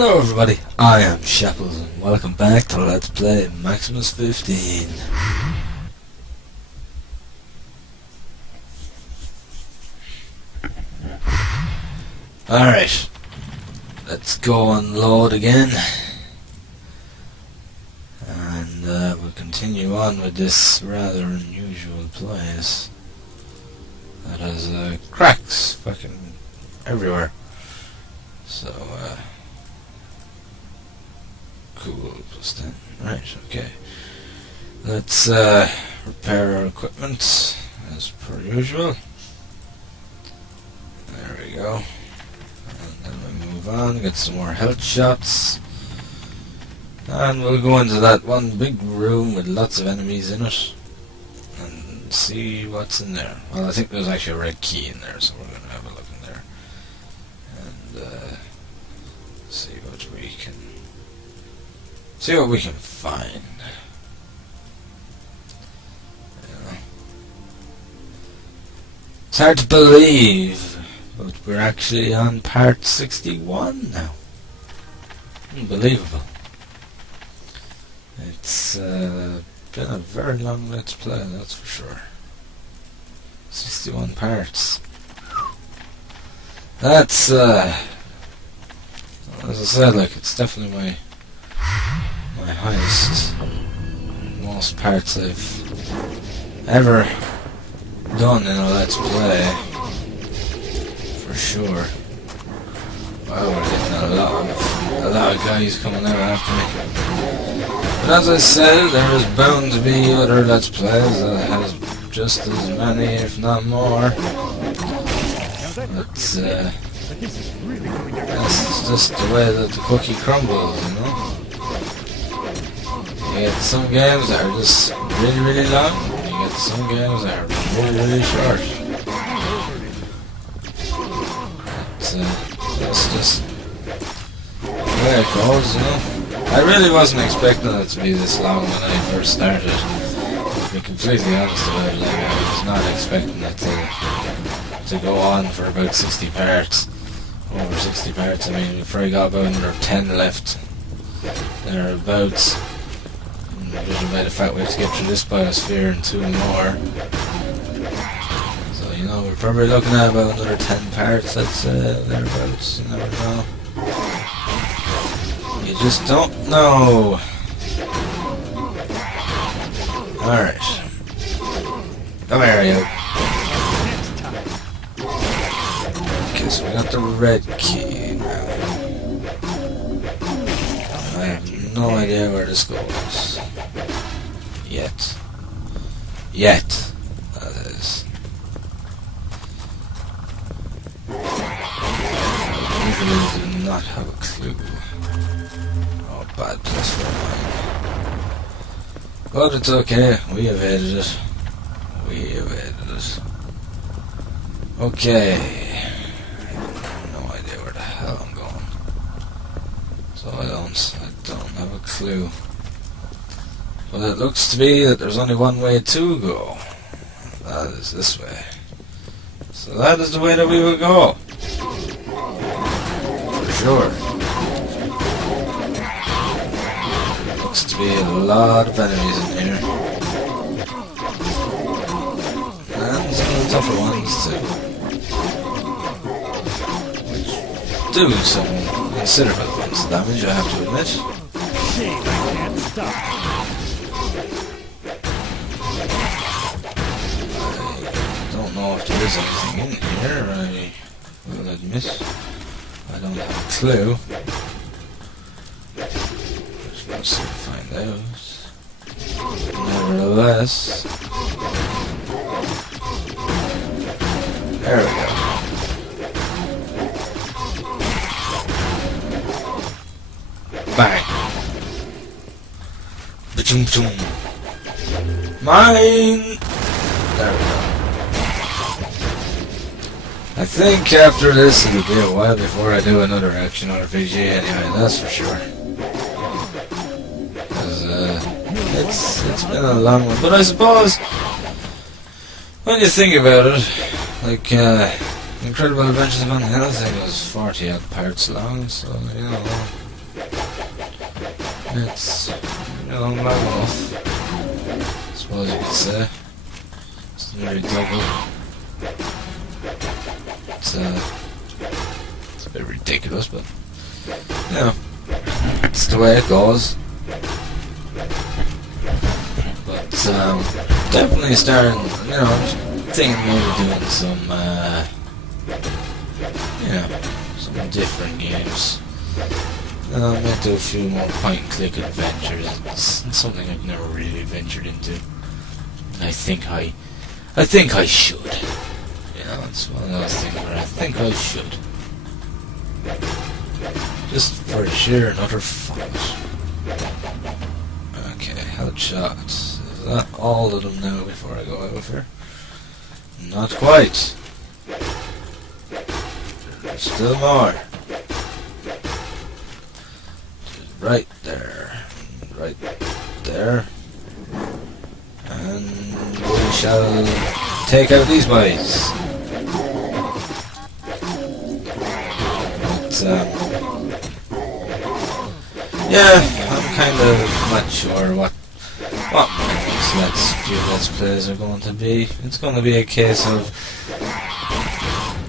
Hello everybody, I am Shackles and welcome back to Let's Play Maximus 15. Alright, let's go unload again. And we'll continue on with this rather unusual place that has cracks fucking everywhere. So, cool, plus 10. Right, okay. Let's repair our equipment as per usual. There we go. And then we move on, get some more health shots. And we'll go into that one big room with lots of enemies in it and see what's in there. Well, I think there's actually a red key in there, so we're going to have a look in there. And see what we can find. Yeah. It's hard to believe, but we're actually on part 61 now. Unbelievable. It's been a very long Let's Play, that's for sure. 61 parts. That's as I said, like, it's definitely my highest, most parts I've ever done in a Let's Play, for sure. Wow, we're getting a lot of guys coming out after me. But as I said, there is bound to be other Let's Plays that has just as many, if not more. But that's just the way that the cookie crumbles, you know? You get some games that are just really, really long, and you get some games that are really, really short. That's just the way it goes, you know? I really wasn't expecting it to be this long when I first started. To be completely honest about it, like, I was not expecting it to go on for about 60 parts. Over 60 parts. I mean, we've probably got about another 10 left. Thereabouts. Judging by the fact we have to get through this biosphere and 2 more. So, you know, we're probably looking at about another 10 parts, that's thereabouts. You never know. You just don't know. Alright. Come here, you. Okay, so we got the red key now. I have no idea where this goes. Yet. That is. I really do not have a clue. Oh, bad place for mine. But it's okay. We evaded it. Okay. I have no idea where the hell I'm going. So I don't have a clue. But it looks to be that there's only one way to go. That is this way. So that is the way that we will go. For sure. Looks to be a lot of enemies in here. And some of the tougher ones too. Do some considerable amounts of damage, I have to admit. I don't know if there is anything in here, I will admit. I don't have a clue. Just want to see if I find out. Nevertheless. There we go. Bang! Ba-chum-chum. Mine! There we go. I think after this it'll be a while before I do another action RPG anyway, that's for sure. Because it's been a long one. But I suppose when you think about it, like Incredible Adventures of Van Helsing was 40 odd parts long, so you know, It's, you know, long enough, I suppose you could say. It's nearly double. It's a bit ridiculous, but, you know, it's the way it goes. But, definitely starting, you know, thinking maybe doing some, you know, some different games. I might do a few more point-and-click adventures. It's something I've never really ventured into. And I think I should. You know, it's one of those things where I think I should. Just for sheer and utter fun. Okay, headshots. Is that all of them now before I go out of here? Not quite. There's still more. Right there. Right there. And we shall take out these boys. But, yeah, I'm kind of not sure what my next few Let's Plays are going to be. It's going to be a case of,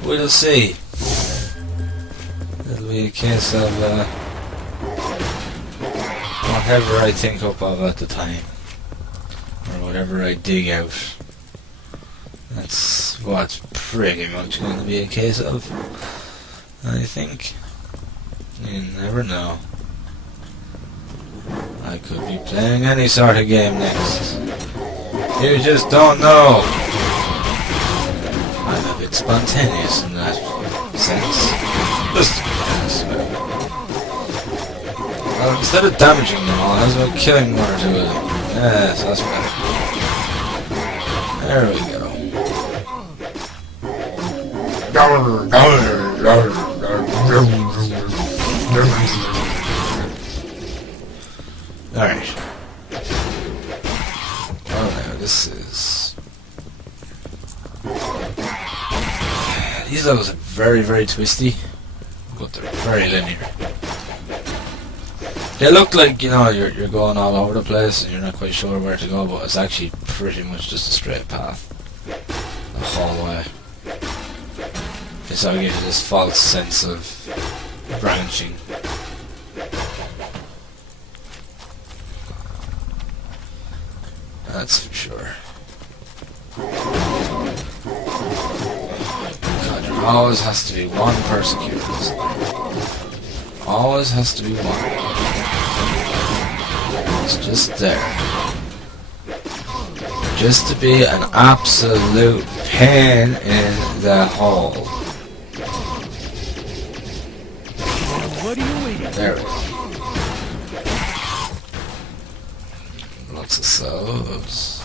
we'll see. It'll be a case of, whatever I think up of at the time. Or whatever I dig out. That's what's pretty much going to be a case of, I think. You never know. I could be playing any sort of game next. You just don't know. I'm a bit spontaneous in that sense. Just well, instead of damaging them all, how's about killing one or two of them? Yes, that's better. There we go. Alright. Oh no, this is... These levels are very, very twisty, but they're very linear. They look like, you know, you're going all over the place and you're not quite sure where to go, but it's actually pretty much just a straight path the whole way. It sort of gives you this false sense of branching. That's for sure. God, there always has to be one persecutor, isn't there? Always has to be one. It's just there. Just to be an absolute pain in the hole. What are you waiting for? There we go. Lots of cells.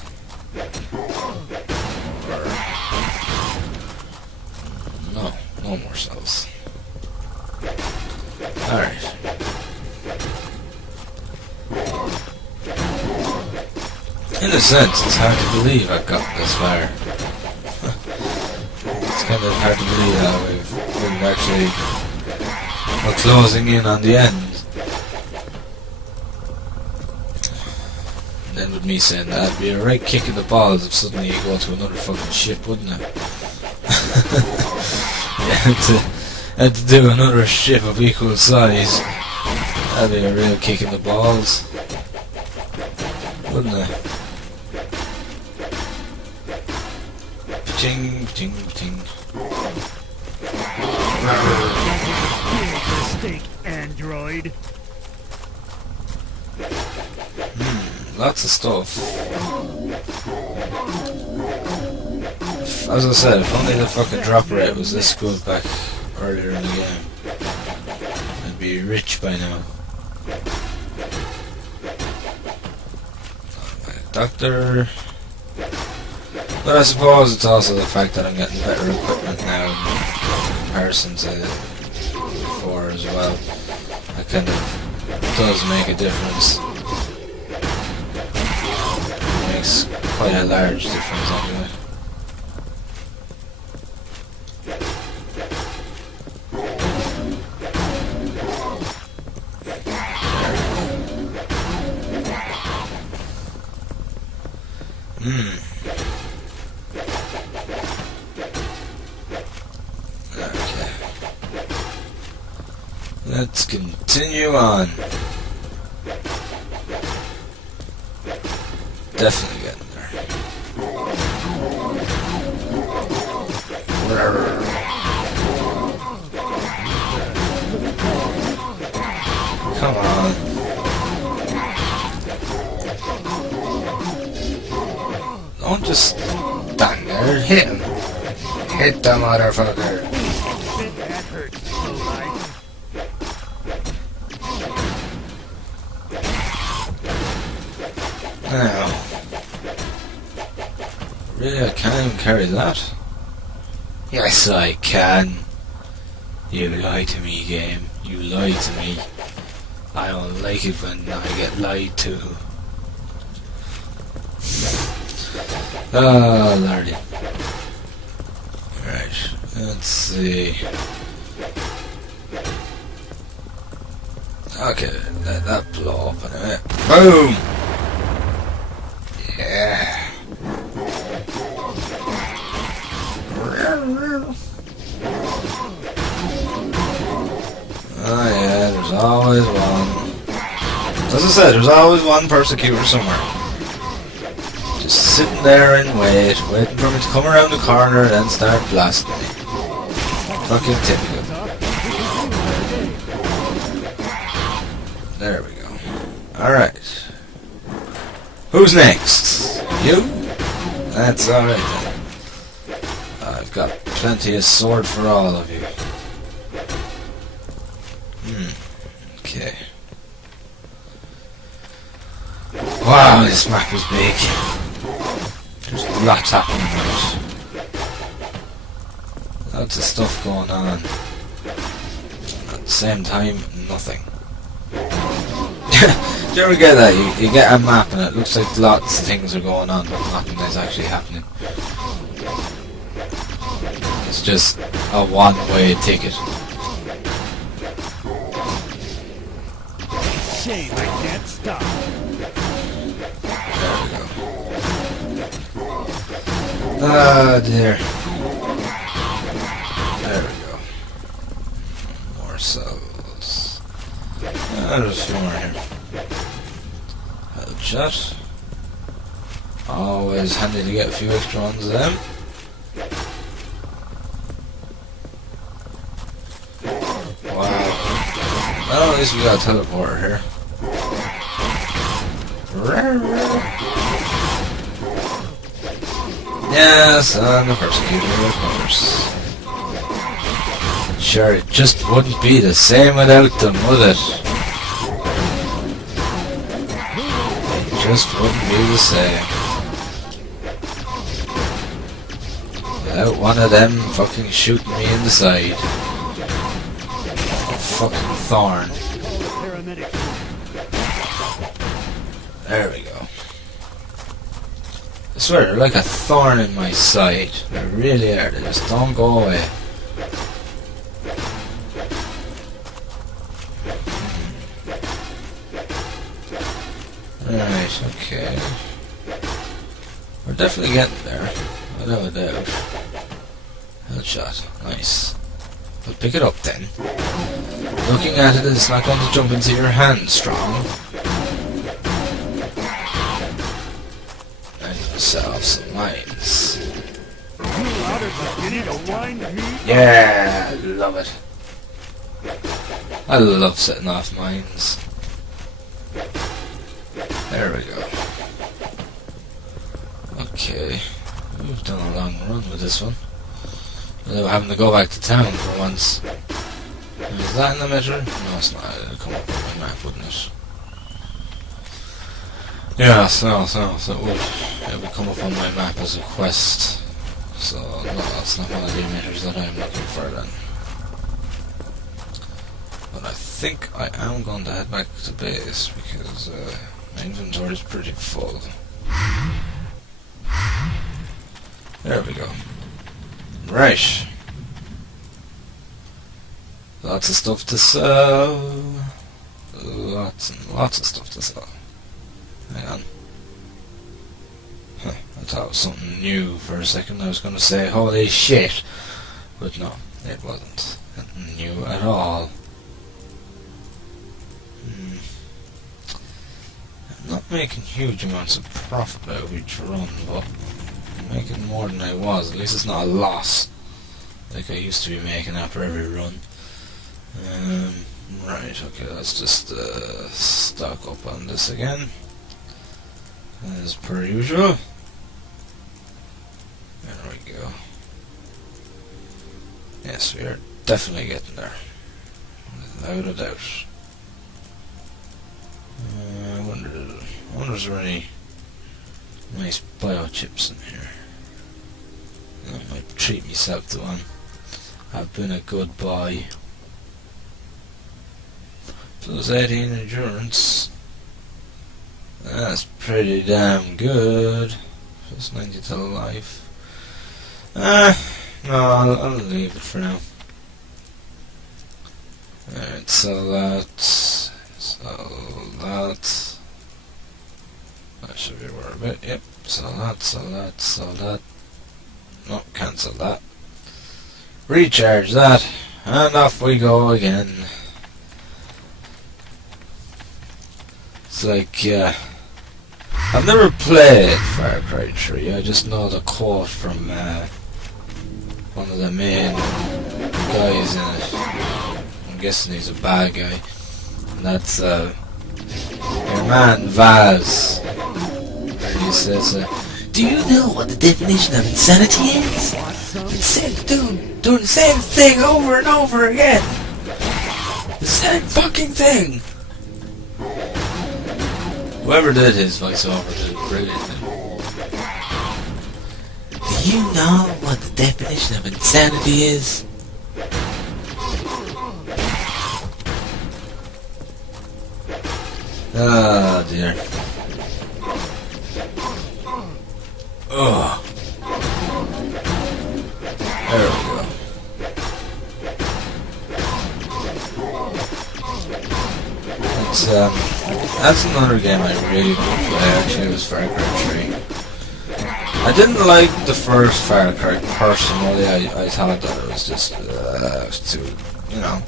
No more cells. Alright. In a sense, it's hard to believe I've gotten this far. It's kind of hard to believe how we're closing in on the end. And then with me saying that, it'd be a right kick in the balls if suddenly you go to another fucking ship, wouldn't it? And to do another ship of equal size, that'd be a real kick in the balls, wouldn't it? Ching, ching, ching. Mistake, android. Lots of stuff. As I said, if only the fucking drop rate was this good back earlier in the game, I'd be rich by now. Doctor. But I suppose it's also the fact that I'm getting better equipment now in comparison to before as well. That kind of does make a difference. It makes quite a large difference anyway. Okay. Let's continue on. Definitely getting there. Come on. Don't just stand there. Hit him. Hit the motherfucker. That hurts so right. Now. Really, I can't even carry that? Yes, I can. You lie to me, game. You lie to me. I don't like it when I get lied to. Oh, lordy. Right, let's see. Okay, let that blow up in a minute. Boom! Yeah. Oh yeah, there's always one. As I said, there's always one persecutor somewhere. Just sitting there and waiting for me to come around the corner and then start blasting me. Fucking typical. There we go. Alright. Who's next? You? That's alright then. I've got plenty of sword for all of you. Okay. Wow, this map is big. There's lots happening on it. Lots of stuff going on. At the same time, nothing. Do you ever get that? You get a map and it looks like lots of things are going on, but nothing is actually happening. It's just a one-way ticket. Shame I can't stop. There we go. Ah, dear. There we go. More cells. There's a few more here. Headshot. Always handy to get a few extra ones of them. Wow. Well, at least we got a teleporter here. Yes, I'm the persecutor, of course. Sure, it just wouldn't be the same without them, would it? It just wouldn't be the same. Without one of them fucking shooting me in the side. Fucking thorn. There we go. I swear, they're like a thorn in my side. They really are. They just don't go away. Alright, okay. We're definitely getting there. Without a doubt. Headshot. Nice. But pick it up then. Looking at it, it's not going to jump into your hand strong. Set off some mines. Yeah, I love it. I love setting off mines. There we go. Okay, we've done a long run with this one. Without having to go back to town for once. Is that in the middle? No, it's not. It'll come up on my map, wouldn't it? Yeah, so it would. It would come up on my map as a quest. So, no, that's not one of the emitters that I'm looking for then. But I think I am going to head back to base because my inventory is pretty full. There we go. Right. Lots of stuff to sell. Lots and lots of stuff to sell. Hang on. Huh, I thought it was something new for a second. I was going to say, holy shit. But no, it wasn't. Nothing new at all. I'm not making huge amounts of profit out of each run, but I'm making more than I was. At least it's not a loss like I used to be making after every run. Right, okay, let's just stock up on this again, as per usual. There we go. Yes, we are definitely getting there, without a doubt. I wonder if there are any nice biochips in here. I might treat myself to one. I've been a good boy. Plus 18 endurance. That's pretty damn good. Plus 90 to life. No, I'll leave it for now. Alright, so that. That should be worth a bit, yep. So that. No, cancel that. Recharge that. And off we go again. It's like, I've never played Far Cry 3, I just know the quote from one of the main guys in it. I'm guessing he's a bad guy. And that's your man Vaz. He says, do you know what the definition of insanity is? It's doing the same thing over and over again. The same fucking thing. Whoever did his voiceover did it brilliantly. Do you know what the definition of insanity is? Oh dear. Oh. There we go. That's another game I really did play, actually. It was Far Cry 3. I didn't like the first Far Cry personally. I thought that it was just too, you know,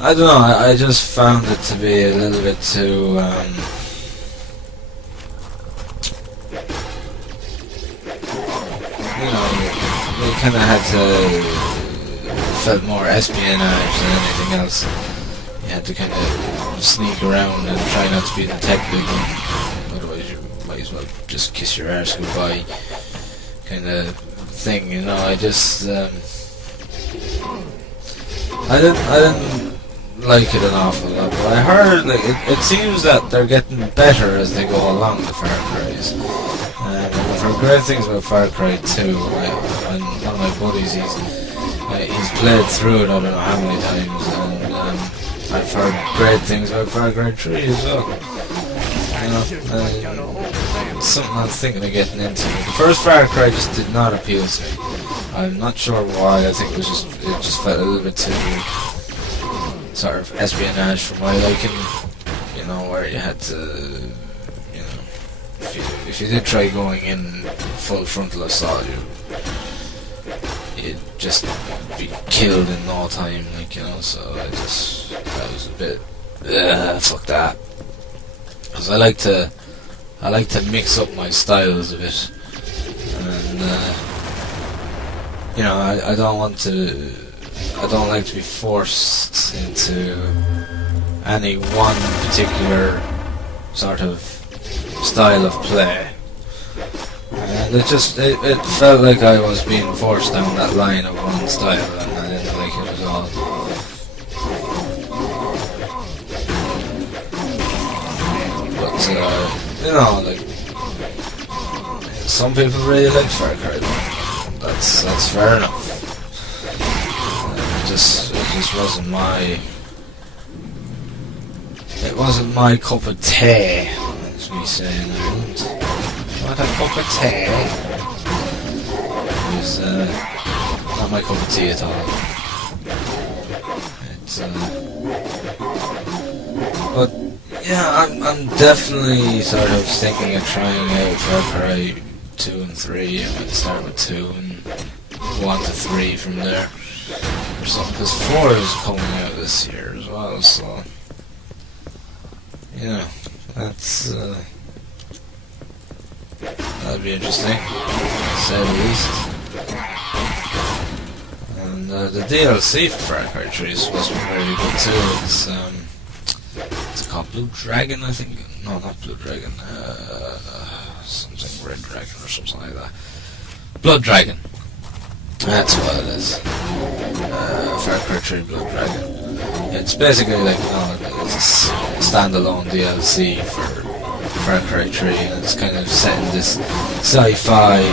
I don't know, I just found it to be a little bit too you know, you kind of had to, felt more espionage than anything else. You had to kind of sneak around and try not to be detected, otherwise you might as well just kiss your arse goodbye kind of thing, you know. I just I didn't like it an awful lot, but I heard like it seems that they're getting better as they go along, the Far Cry's. I've heard great things about Far Cry 2. And one of my buddies, he's played through it I don't know how many times, and I've heard great things about Far Cry 3 as well. You know, it's something I was thinking of getting into. The first Far Cry just did not appeal to me. I'm not sure why. I think it just felt a little bit too sort of espionage for my liking. You know, where you had to, you know, if you did try going in full frontal assault, you'd just be killed in no time, like, you know. So that was a bit, fuck that. Because I like to mix up my styles a bit, and you know, I don't like to be forced into any one particular sort of style of play. And it felt like I was being forced down that line of one style, and I didn't like it at all. But you know, like, some people really like Far Cry. That's fair enough. It just wasn't my. It wasn't my cup of tea, as we say in Ireland. Not a cup of tea. It was not my cup of tea at all. It's but Yeah, I'm definitely sort of thinking of trying out Far Cry 2 and 3. I'm going to start with 2 and 1 to 3 from there. Or something, because 4 is coming out this year as well, so... You know, that's... that'll be interesting, to say the least. And the DLC for Far Cry 3 is supposed to be very good too. It's called Blue Dragon, I think. No, not Blue Dragon. Something Red Dragon or something like that. Blood Dragon. That's what it is. Far Cry 3 Blood Dragon. It's basically like, it's a standalone DLC for Far Cry 3, and it's kind of set in this sci-fi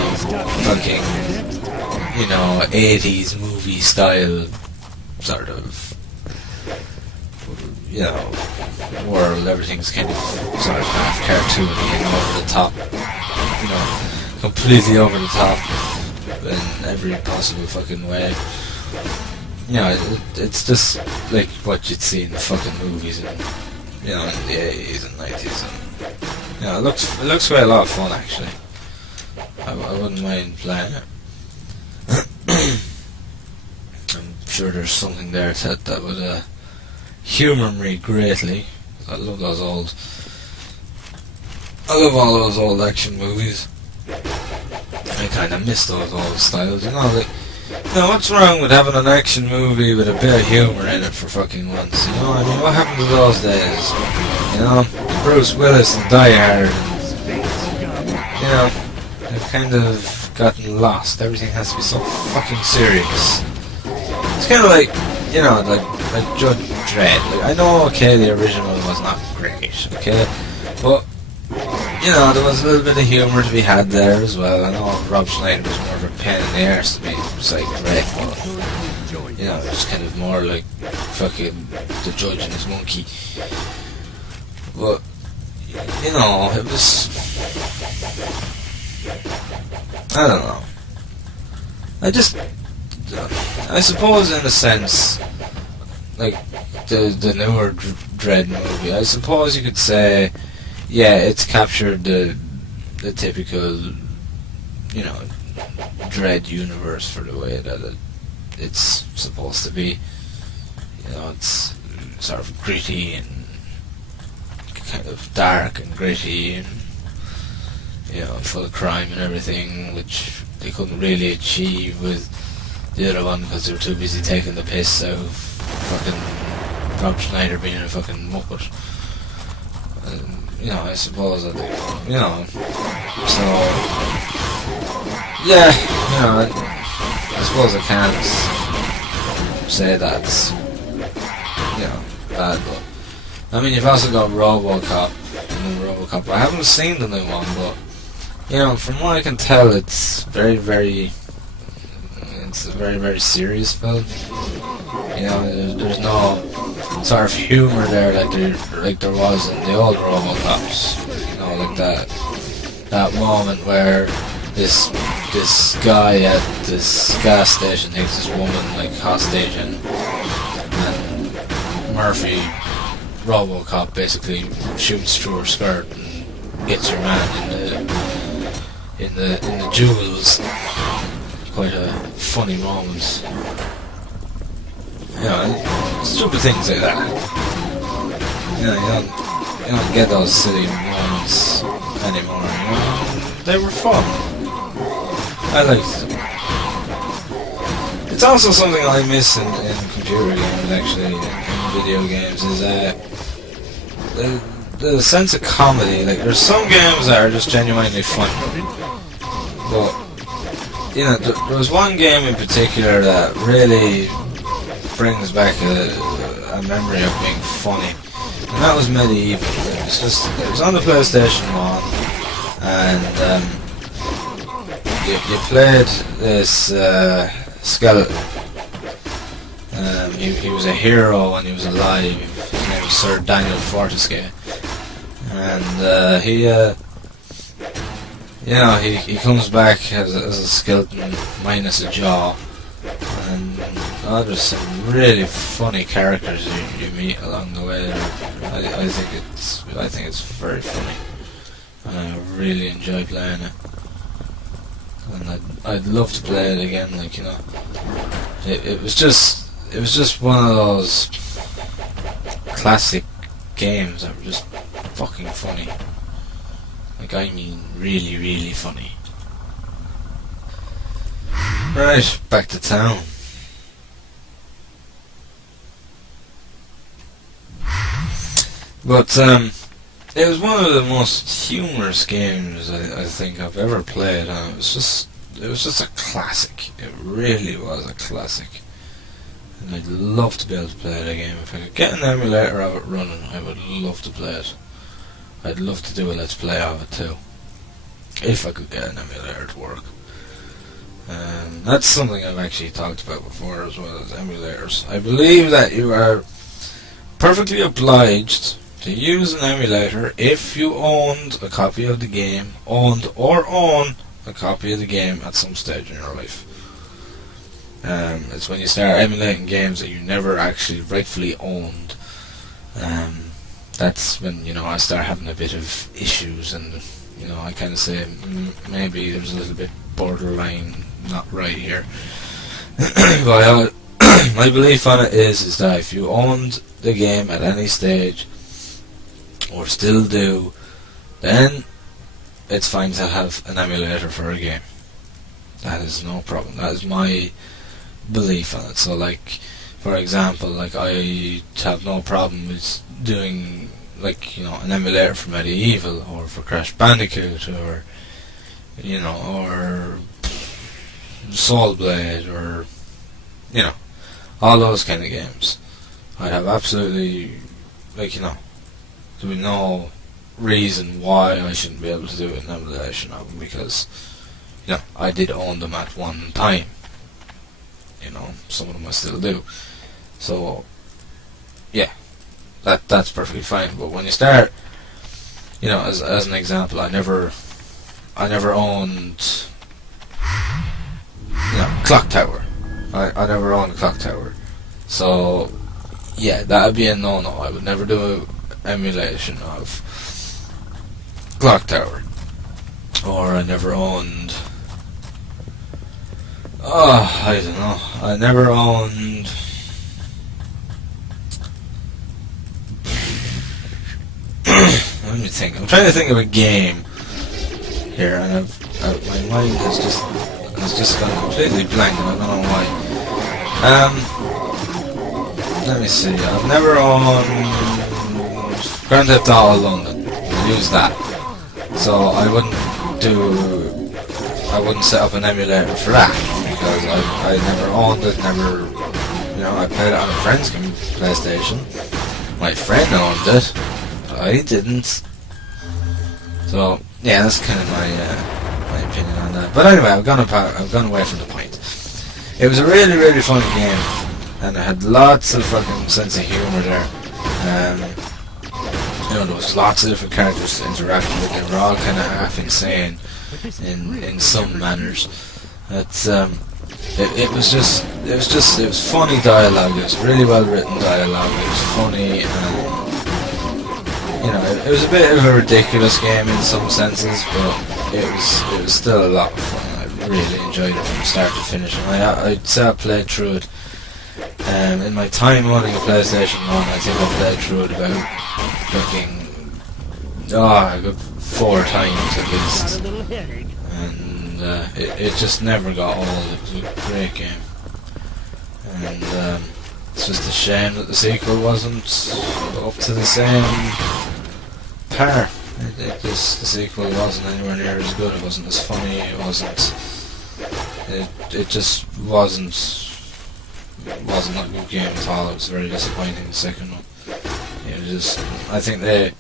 fucking, 80s movie style sort of, world. Everything's kind of sort of half cartoony and over the top, completely over the top in every possible fucking way. It's just like what you'd see in the fucking movies in the 80s and 90s. And, it looks quite a lot of fun, actually. I wouldn't mind playing it. I'm sure there's something there that would humour me greatly. I love all those old action movies. I kind of miss those old styles, what's wrong with having an action movie with a bit of humour in it for fucking once, what happened to those days? Bruce Willis and Die Hard, they've kind of gotten lost. Everything has to be so fucking serious. It's kind of like, like Judge Dredd. Like, I know, okay, the original was not great, okay, but there was a little bit of humour to be had there as well. I know Rob Schneider was more of a pain in the arse to me, beside Dredd, but, it was kind of more like fucking the Judge and his monkey. But, it was... I don't know. I suppose in a sense, like, the newer Dredd movie, I suppose you could say, yeah, it's captured the typical, Dredd universe for the way that it's supposed to be. It's sort of gritty and kind of dark and gritty and, full of crime and everything, which they couldn't really achieve with the other one because they were too busy taking the piss out of fucking Rob Schneider being a fucking muppet. I suppose that they, so, yeah, I suppose I can't say that's, bad, but, I mean, you've also got RoboCop, RoboCop. I haven't seen the new one, but, from what I can tell, it's a very, very serious film. There's no sort of humour there like there was in the old RoboCops. Like that moment where this guy at this gas station takes this woman like hostage, and Murphy, RoboCop, basically shoots through her skirt and gets her man in the jewels. Quite a funny moment. Stupid things like that. You don't get those silly moments anymore. They were fun. I liked them. It's also something I miss in computer games, actually, in video games, is the sense of comedy. Like, there's some games that are just genuinely fun, but there was one game in particular that really brings back a memory of being funny, and that was Medieval. It was on the PlayStation 1, and you played this skeleton. He was a hero when he was alive. His name was Sir Daniel Fortescue, and he comes back as a skeleton minus a jaw, and there's some really funny characters you meet along the way. I think it's very funny, and I really enjoy playing it. And I'd love to play it again. Like, you know, it was just one of those classic games that were just fucking funny. Like, I mean, really, really funny. Right, back to town. But it was one of the most humorous games I think I've ever played, and it was just a classic. It really was a classic, and I'd love to be able to play it again. If I could get an emulator of it running, I would love to play it. I'd love to do a let's play of it too, if I could get an emulator to work. That's something I've actually talked about before as well, as emulators. I believe that you are perfectly obliged to use an emulator if you owned a copy of the game, own a copy of the game at some stage in your life. It's when you start emulating games that you never actually rightfully owned. That's when, you know, I start having a bit of issues, and, you know, I kind of say maybe there's a little bit borderline not right here. But my belief on it is that if you owned the game at any stage, or still do, then it's fine to have an emulator for a game. That is no problem. That is my belief on it. So, like, for example, like, I have no problem with doing, like, you know, an emulator for Medieval, or for Crash Bandicoot, or, you know, or Soul Blade, or, you know, all those kind of games. I have absolutely, like, you know, there would be no reason why I shouldn't be able to do an emulation of them, because, you know, I did own them at one time. You know, some of them I still do. So, yeah, that's perfectly fine. But when you start, you know, as an example, I never owned, you know, Clock Tower. I never owned a Clock Tower. So, yeah, that would be a no-no. I would never do emulation of Clock Tower. Or I never owned, I don't know, I never owned, let me think, I'm trying to think of a game here, and my mind has just gone completely blank, and I don't know why. Let me see, I've never owned Grand Theft Auto London. Use that. So I wouldn't set up an emulator for that, because I never owned it, you know, I played it on a friend's PlayStation. My friend owned it, but I didn't. So yeah, that's kind of my opinion on that. But anyway, I've gone away from the point. It was a really, really fun game, and it had lots of fucking sense of humour there. You know, there was lots of different characters to interact with. They were all kind of half insane in some manners. It was funny dialogue. It was really well written dialogue. It was funny, and, you know, it was a bit of a ridiculous game in some senses, but it was still a lot of fun. I really enjoyed it from start to finish, and I'd say I played through it. In my time owning a PlayStation 1, I think I played through it about a good 4 times at least, and it just never got old. It was a great game, and it's just a shame that the sequel wasn't up to the same par. The sequel wasn't anywhere near as good. It wasn't as funny. It just wasn't a good game at all. It was very disappointing, the second one. I think they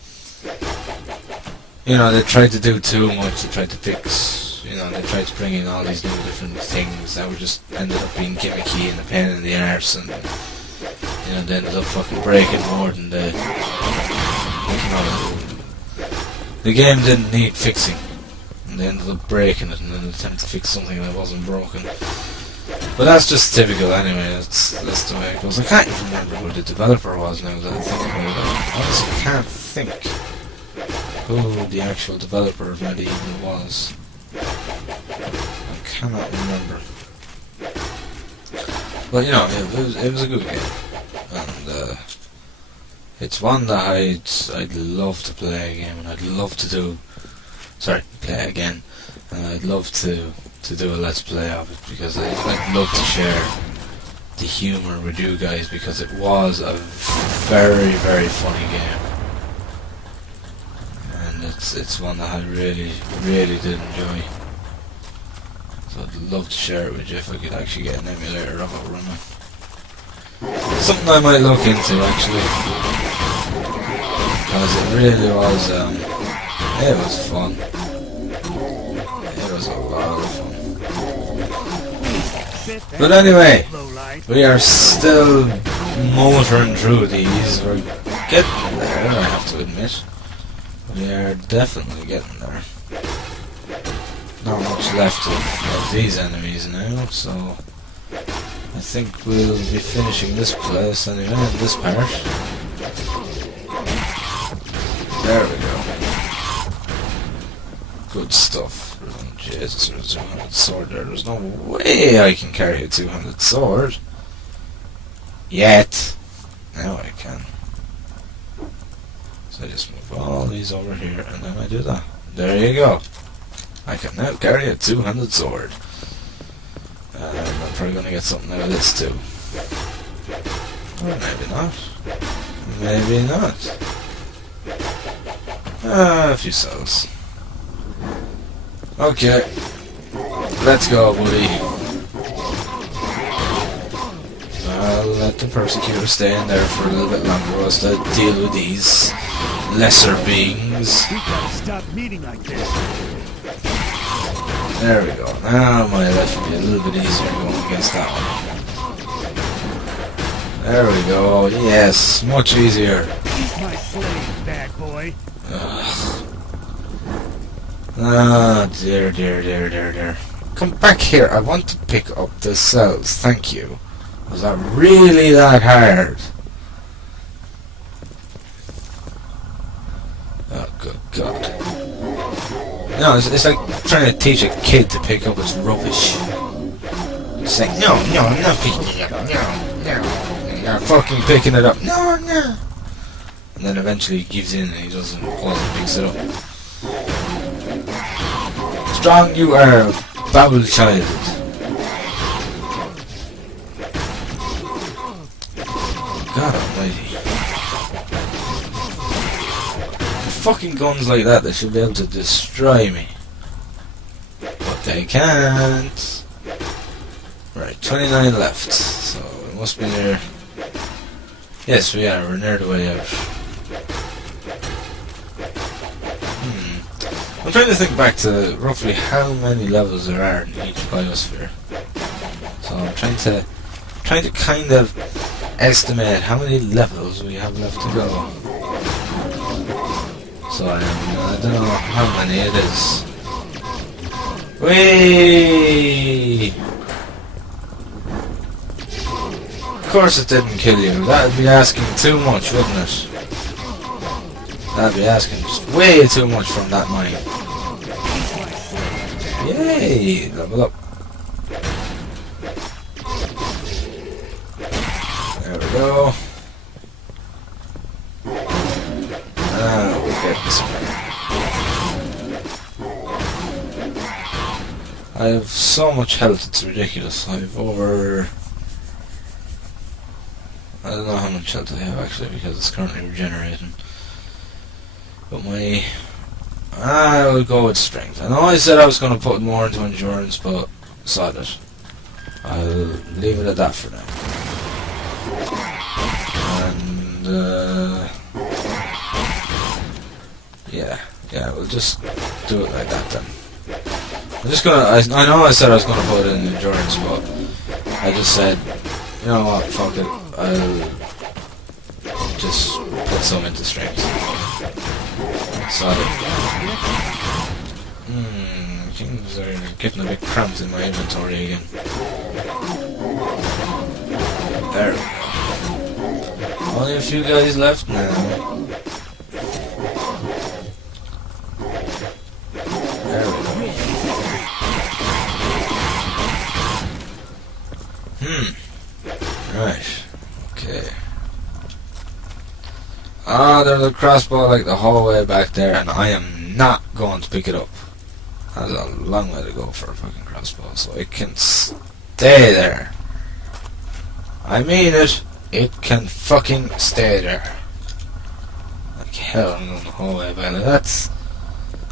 tried to do too much. They tried to fix, they tried to bring in all these new different things that were just ended up being gimmicky and a pain in the arse, and they ended up fucking breaking more than the game didn't need fixing, and they ended up breaking it in an attempt to fix something that wasn't broken. But that's just typical anyway. That's the way it goes. I can't even remember who the developer was now that I think about it. I honestly can't think who the actual developer of Medieval was. I cannot remember. But you know, it was a good game, and it's one that I'd love to play again, and I'd love to do. Sorry, play it again, and I'd love to do a let's play of it, because I'd love to share the humour with you guys, because it was a very, very funny game, and it's one that I really, really did enjoy. So I'd love to share it with you if I could actually get an emulator of it running. Something I might look into actually, because it really was. It was fun. It was a lot of fun. But anyway, we are still motoring through these. We're getting there, I have to admit. We are definitely getting there. Not much left of these enemies now, so I think we'll be finishing this place anyway, in this part. There we go. Good stuff. Oh, Jesus, there's a 200 sword there. There's no way I can carry a 200 sword. Yet. Now I can. So I just move all these over here, and then I do that. There you go. I can now carry a 200 sword. I'm probably going to get something out of this too. Or maybe not. Maybe not. A few cells. Okay. Let's go, buddy. I'll let the Persecutor stay in there for a little bit longer whilst I deal with these lesser beings. We gotta stop meeting like this. There we go. Now my life will be a little bit easier going against that one. There we go. Yes, much easier. He's my slave, bad boy. Ah, dear, dear, dear, dear, dear. Come back here. I want to pick up the cells. Thank you. Was that really that hard? Oh, good God. No, it's like trying to teach a kid to pick up its rubbish. It's like, no, I'm not picking it up. No. You're fucking picking it up. No. And then eventually he gives in and he doesn't pause and picks it up. Strong you are, babble child. God almighty. Fucking guns like that, they should be able to destroy me. But they can't. Right, 29 left. So we must be near. Yes, we are. We're near the way out. I'm trying to think back to roughly how many levels there are in each biosphere. So I'm trying to kind of estimate how many levels we have left to go. So I don't know how many it is. Whee! Of course it didn't kill you. That'd be asking too much, wouldn't it? That'd be asking just way too much from that mine. Yay! Level up. There we go. We'll get this one. I have so much health, it's ridiculous. I've over... I don't know how much health I have actually, because it's currently regenerating. But my... I will go with strength. I know I said I was going to put more into endurance, but sod it. I'll leave it at that for now. And yeah, we'll just do it like that then. I'm just gonna. I know I said I was going to put it in endurance, but I just said, you know what, fuck it. I'll just put some into strength. Sod it. Things are getting a bit cramped in my inventory again. There we go. Only a few guys left now. There we go. Right. Okay. Ah, there's a crossbow like the whole way back there, and I am not going to pick it up. That's a long way to go for a fucking crossbow, so it can stay there. I mean it. It can fucking stay there. Like hell, I'm going the whole way back there.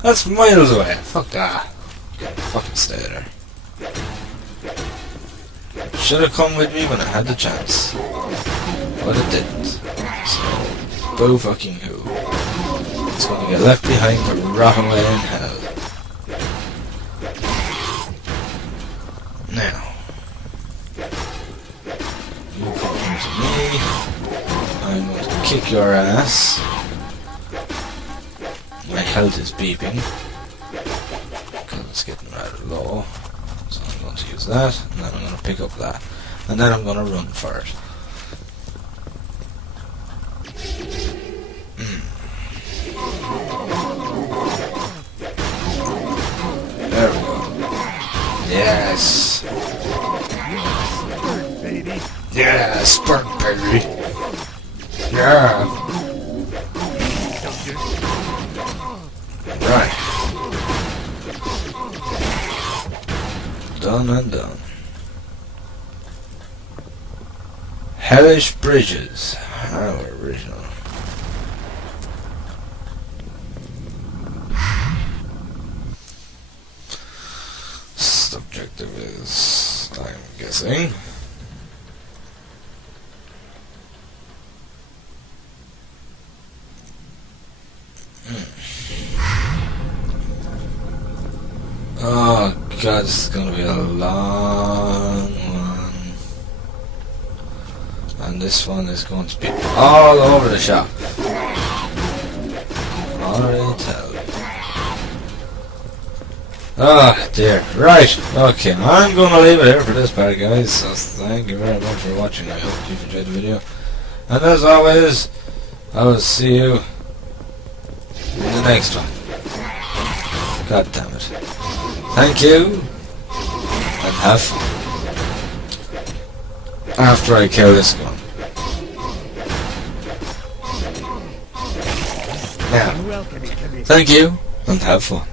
That's miles away. Fuck that. It can fucking stay there. Should have come with me when I had the chance, but it didn't. So, boo fucking who. It's going to get left behind to rot away in hell. Now, you come here to me. I'm going to kick your ass. My health is beeping because it's getting rather low. So I'm going to use that, and then I'm going to pick up that, and then I'm going to run for it. There we go. Yes. Baby. Yeah, spark baby. Yeah. Right. Done and done. Hellish bridges. How original. Subjective is, I'm guessing. Oh god, this is gonna be a long one. And this one is going to be all over the shop. Already tell. Oh dear. Right, okay, I'm gonna leave it here for this part, guys. So thank you very much for watching. I hope you've enjoyed the video. And as always, I will see you in the next one. God damn it. Thank you, and have fun. After I kill this one. Now, thank you, and have fun.